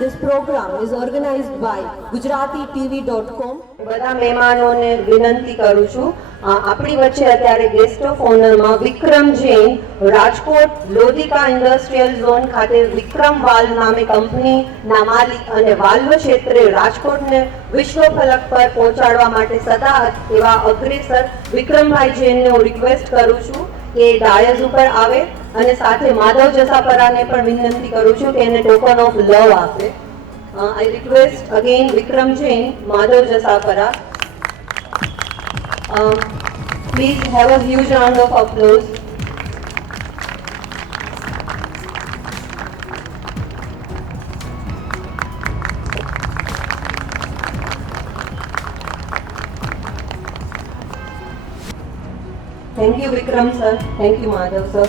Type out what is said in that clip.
This program is organized by GujaratiTV.com. બધા મહેમાનોને વિનંતી કરું છું, આપણી વચ્ચે અત્યારે ગેસ્ટ ઓફ ઓનરમાં વિક્રમ જૈન રાજકોટ લોધિકા ઇન્ડસ્ટ્રીયલ ઝોન ખાતે વિક્રમ વાલ્વ નામે કંપનીના માલિક અને વાલ્વ ક્ષેત્રે રાજકોટને વિશ્વ ફલક પર પહોંચાડવા માટે સદા એવા અગ્રેસર વિક્રમભાઈ જૈનને હું રિક્વેસ્ટ કરું છું કે ડાયસ ઉપર આવે અને સાથે માધવ જસાપરાને પણ વિનંતી કરું છું કે એને ટોકન ઓફ લવ આપે. I request again Vikram Jain, Madhav Jasapara. Please have a huge round of applause. Thank you Vikram sir. Thank you Madhav sir.